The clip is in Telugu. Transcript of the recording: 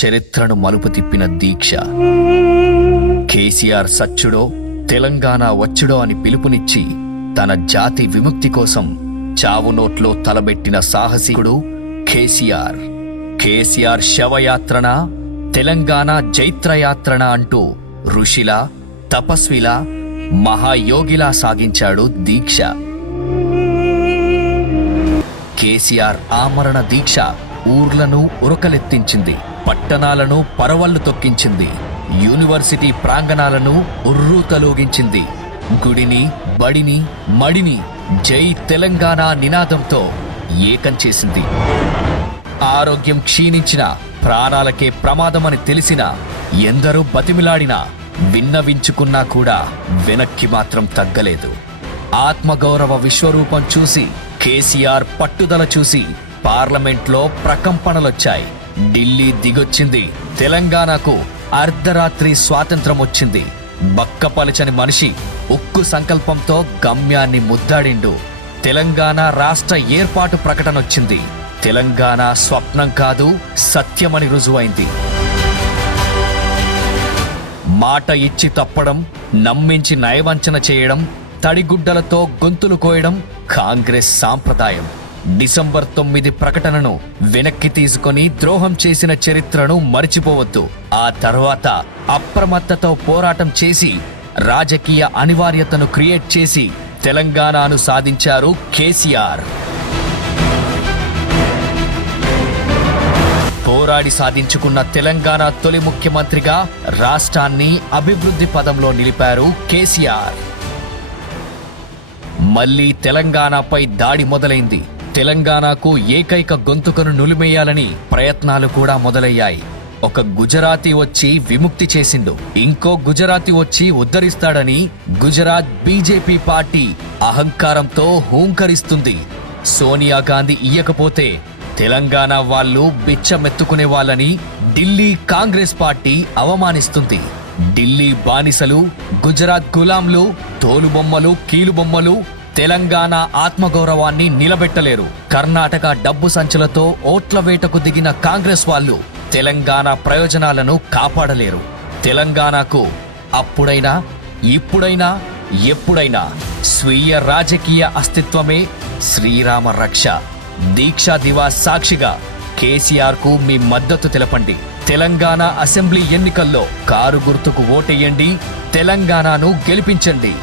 చరిత్రను మలుపు తిప్పిన దీక్ష. కేసీఆర్ సచ్చుడో తెలంగాణ వచ్చుడో అని పిలుపునిచ్చి తన జాతి విముక్తి కోసం చావు నోట్లో తలబెట్టిన సాహసికుడు కేసీఆర్. కేసీఆర్ శవయాత్రన తెలంగాణ జైత్రయాత్రన అంటూ ఋషిలా తపస్విలా మహాయోగిలా సాగించాడు దీక్ష. కేసీఆర్ ఆమరణ దీక్ష ఊర్లను ఉరకలెత్తించింది పట్టణాలను పరవళ్ళు తొక్కించింది యూనివర్సిటీ ప్రాంగణాలను ఉర్రూతలోగించింది. గుడిని బడిని మడిని జై తెలంగాణ నినాదంతో ఏకం చేసింది. ఆరోగ్యం క్షీణించిన ప్రాణాలకే ప్రమాదమని తెలిసిన ఎందరో బతిమిలాడినా విన్నవించుకున్నా కూడా వెనక్కి మాత్రం తగ్గలేదు. ఆత్మగౌరవ విశ్వరూపం చూసి కేసీఆర్ పట్టుదల చూసి పార్లమెంట్లో ప్రకంపనలొచ్చాయి. ఢిల్లీ దిగొచ్చింది. తెలంగాణకు అర్ధరాత్రి స్వాతంత్రం వచ్చింది బక్కపలచని మనిషి ఉక్కు సంకల్పంతో గమ్యాన్ని ముద్దాడిండు. తెలంగాణ రాష్ట్ర ఏర్పాటు ప్రకటనొచ్చింది. తెలంగాణ స్వప్నం కాదు సత్యమని రుజువైంది. మాట ఇచ్చి తప్పడం నమ్మించి నయవంచన చేయడం తడిగుడ్డలతో గొంతులు కోయడం కాంగ్రెస్ సాంప్రదాయం. డిసెంబర్ తొమ్మిది ప్రకటనను వెనక్కి తీసుకొని ద్రోహం చేసిన చరిత్రను మరిచిపోవద్దు. ఆ తర్వాత అప్రమత్తతో పోరాటం చేసి రాజకీయ అనివార్యతను క్రియేట్ చేసి తెలంగాణను సాధించారు కేసీఆర్. పోరాడి సాధించుకున్న తెలంగాణ తొలి ముఖ్యమంత్రిగా రాష్ట్రాన్ని అభివృద్ధి పదంలో నిలిపారు కేసీఆర్. మళ్ళీ తెలంగాణపై దాడి మొదలైంది. తెలంగాణకు ఏకైక గొంతుకను నులిమేయాలని ప్రయత్నాలు కూడా మొదలయ్యాయి. ఒక గుజరాతీ వచ్చి విముక్తి చేసిండు. ఇంకో గుజరాతీ వచ్చి ఉద్ధరిస్తాడని గుజరాత్ బీజేపీ పార్టీ అహంకారంతో హూంకరిస్తుంది. సోనియా గాంధీ ఇయ్యకపోతే తెలంగాణ వాళ్ళు బిచ్చమెత్తుకునే వాళ్ళని ఢిల్లీ కాంగ్రెస్ పార్టీ అవమానిస్తుంది. ఢిల్లీ బానిసలు గుజరాత్ గులాంలు తోలుబొమ్మలు కీలుబొమ్మలు తెలంగాణ ఆత్మగౌరవాన్ని నిలబెట్టలేరు. కర్ణాటక డబ్బు సంచులతో ఓట్ల వేటకు దిగిన కాంగ్రెస్ వాళ్ళు తెలంగాణ ప్రయోజనాలను కాపాడలేరు. తెలంగాణకు అప్పుడైనా ఇప్పుడైనా ఎప్పుడైనా స్వీయ రాజకీయ అస్తిత్వమే శ్రీరామ రక్ష. దీక్షా దివాస్ సాక్షిగా కేసీఆర్కు మీ మద్దతు తెలపండి. తెలంగాణ అసెంబ్లీ ఎన్నికల్లో కారు గుర్తుకు ఓటెయ్యండి తెలంగాణను గెలిపించండి.